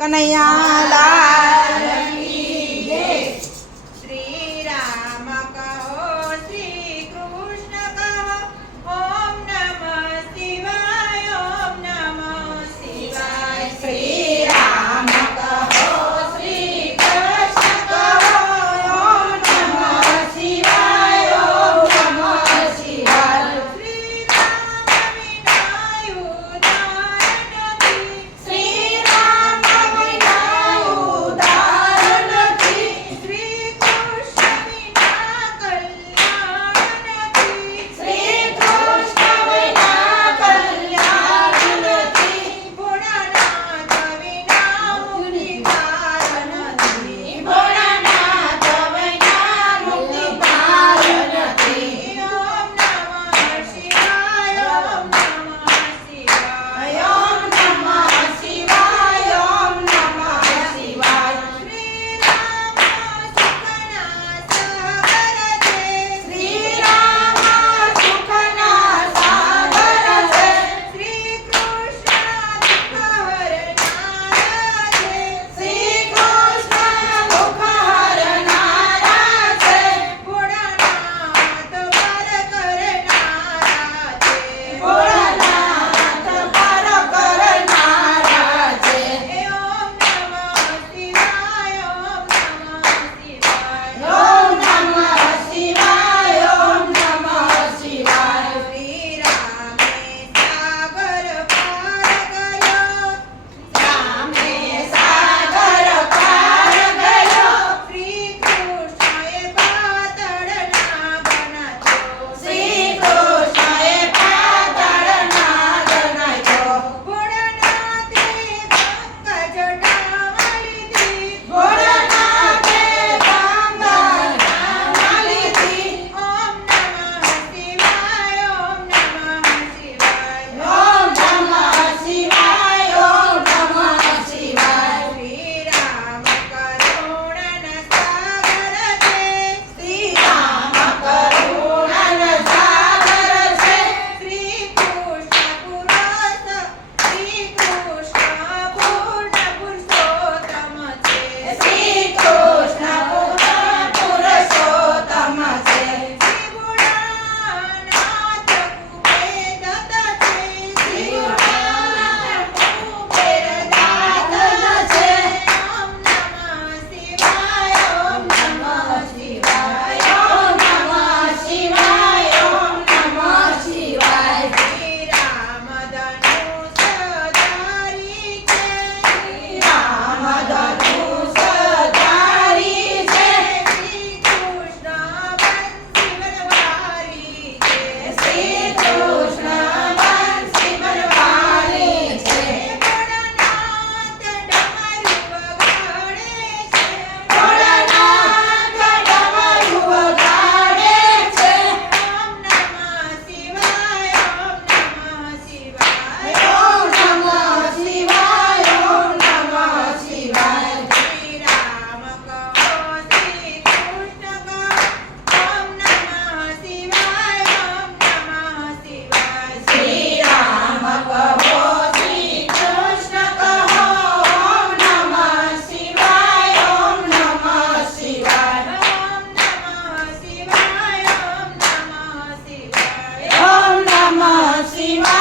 Kanaiya Simba.